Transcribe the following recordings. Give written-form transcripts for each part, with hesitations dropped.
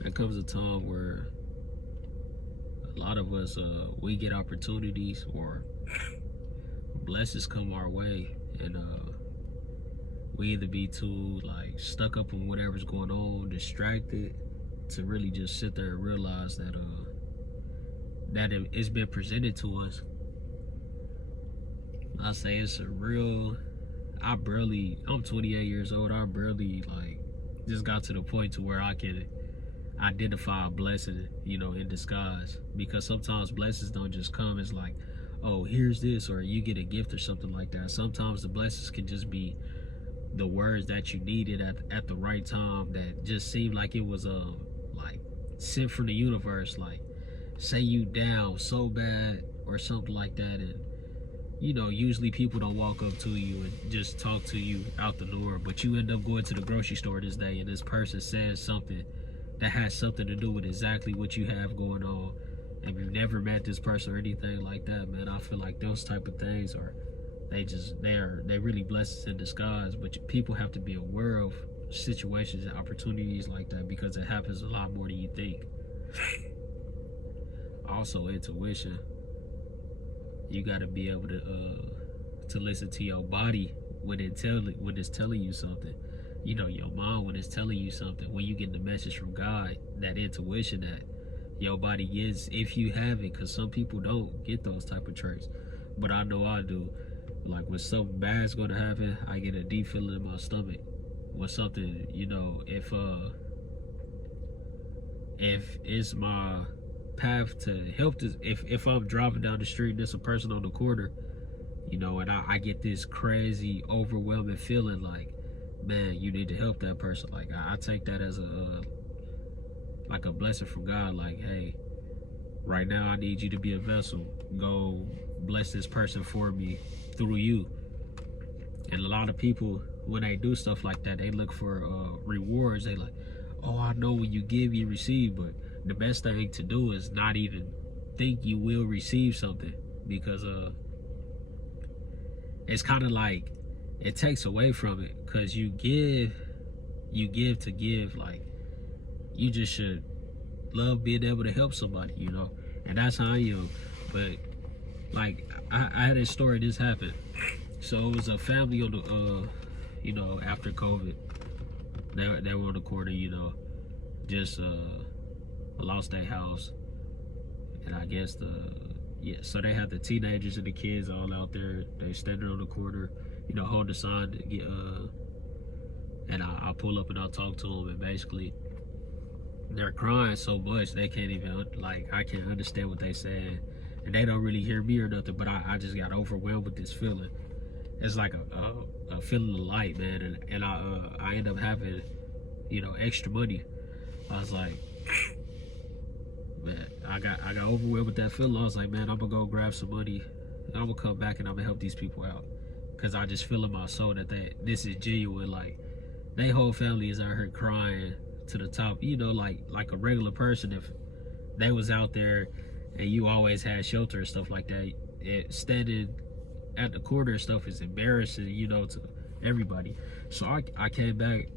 there comes a time where a lot of us we get opportunities or blessings come our way, and we either be too like stuck up on whatever's going on, distracted, to really just sit there and realize that it's been presented to us. I say it's a real. I'm 28 years old. I barely like just got to the point to where I can identify a blessing, in disguise. Because sometimes blessings don't just come as like, oh, here's this, or you get a gift or something like that. Sometimes the blessings can just be the words that you needed at the right time, that just seemed like it was like sent from the universe, like say you down so bad or something like that. And usually people don't walk up to you and just talk to you out the door, but you end up going to the grocery store this day and this person says something that has something to do with exactly what you have going on, and you've never met this person or anything like that. Man, I feel like those type of things are they really blessings in disguise. But people have to be aware of situations and opportunities like that, because it happens a lot more than you think. Also, intuition. You got to be able to listen to your body when it's telling you something. Your mind when it's telling you something. When you get the message from God, that intuition that your body gets, if you have it, because some people don't get those type of traits, but I know I do. Like when something bad's going to happen, I get a deep feeling in my stomach. When something, if it's my path to help this, if I'm driving down the street and there's a person on the corner, and I get this crazy overwhelming feeling like, man, you need to help that person. Like I take that as like a blessing from God. Like, hey, right now I need you to be a vessel. Go bless this person for me through you. And a lot of people, when they do stuff like that, they look for rewards. They like, oh, I know when you give, you receive. But the best thing to do is not even think you will receive something, because it's kind of like it takes away from it, because you give to give. Like, you just should love being able to help somebody, and that's how I am. But like I had a story. This happened. So it was a family on the after COVID, they were on the corner, just lost their house. And I guess so they had the teenagers and the kids all out there. They standing on the corner, hold the sign to get and I pull up and I talk to them, and basically they're crying so much they can't even, like, I can't understand what they saying, and they don't really hear me or nothing. But I just got overwhelmed with this feeling. It's like a feeling of light, man. And I end up having extra money. I was like, man, I got overwhelmed with that feeling. I was like, man, I'm gonna go grab some money and I'm gonna come back and I'm gonna help these people out, because I just feel in my soul that this is genuine. Like, they whole family is out here crying to the top, like a regular person. If they was out there and you always had shelter and stuff like that, standing at the corner and stuff is embarrassing, to everybody. So I came back,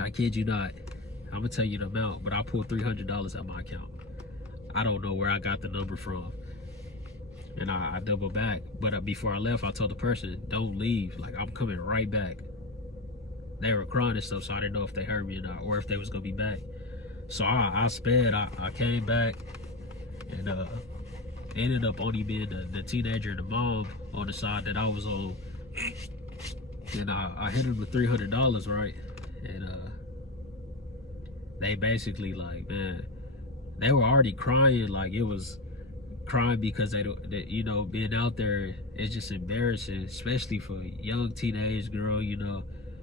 I kid you not, I'm gonna tell you the amount, but I pulled $300 out of my account. I don't know where I got the number from, and I doubled back. But before I left, I told the person, don't leave, like, I'm coming right back. They were crying and stuff, so I didn't know if they heard me or not, or if they was gonna be back. So I sped, I came back, and ended up only being the teenager and the mom on the side that I was on. And I hit them with $300, right? And they basically, like, man, they were already crying. Like, it was crying because they being out there is just embarrassing, especially for a young teenage girl.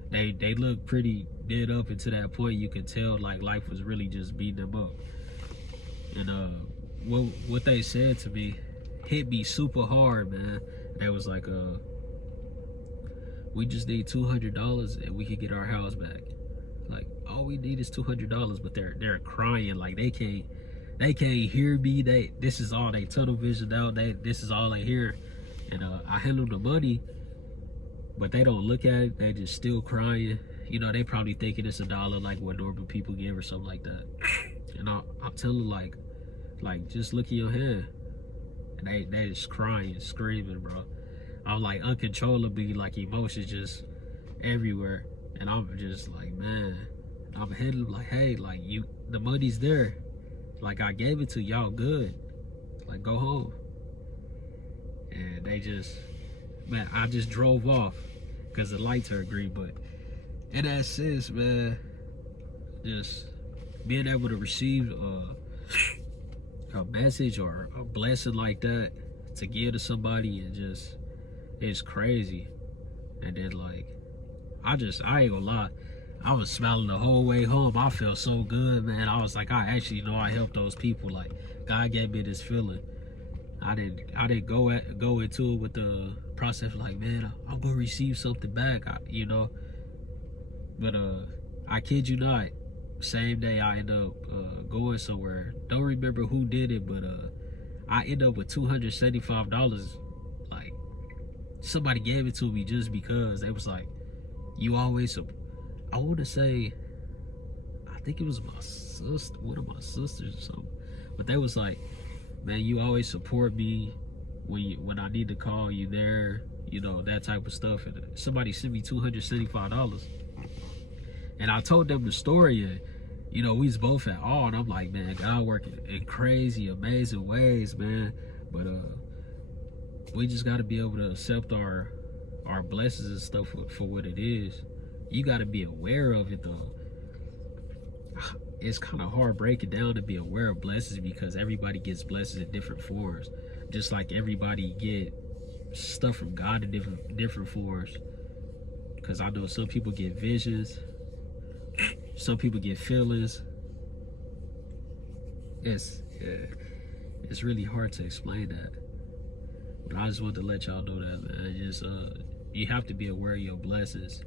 They look pretty dead up, and to that point you could tell like life was really just beating them up. And what they said to me hit me super hard, man. They was like, we just need $200 and we could get our house back. Like, all we need is $200, but they're crying like they can't hear me. This is all they tunnel vision out. This is all they hear. And I handle the money, but they don't look at it. They just still crying. you know, they probably thinking it's $1 like what normal people give or something like that. And I'm telling like just look in your hand. And they just crying, screaming, bro. I'm like uncontrollably, like emotions just everywhere. And I'm just like, man, I'm hitting them like, hey, like the money's there. Like I gave it to y'all good. Like go home. And they just, man, I just drove off because the lights are green. But in that sense, man, just being able to receive a message or a blessing like that to give to somebody, and just, it's crazy. And then like, I ain't gonna lie, I was smiling the whole way home. I felt so good, man. I was like, I actually know I helped those people. Like God gave me this feeling. I didn't go into it with the process like, man, I'm gonna receive something back, you know. But I kid you not, same day I end up going somewhere. Don't remember who did it, but I end up with $275. Like somebody gave it to me just because they was like, you always, I want to say, I think it was my sister, one of my sisters or something, but they was like, man, you always support me when I need to call you there, you know, that type of stuff. And somebody sent me $275. And I told them the story, and you know, we was both at awe, and I'm like, man, God working in crazy, amazing ways, man. But we just got to be able to accept our blessings and stuff for what it is. You got to be aware of it though. It's kind of hard breaking down to be aware of blessings, because everybody gets blessings in different forms, just like everybody get stuff from God in different forms. Because I know some people get visions, some people get feelings. It's really hard to explain that, but I just want to let y'all know that, man. Just you have to be aware of your blessings,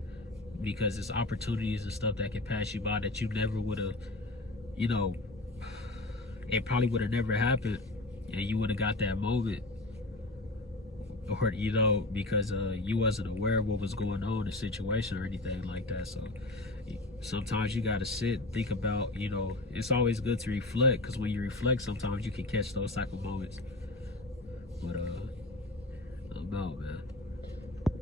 because it's opportunities and stuff that can pass you by that you never would have, you know, it probably would have never happened, and you would have got that moment, or you know, because you wasn't aware of what was going on in the situation or anything like that. So sometimes you got to sit, think about, you know, it's always good to reflect, because when you reflect, sometimes you can catch those type of moments. But I'm out, man.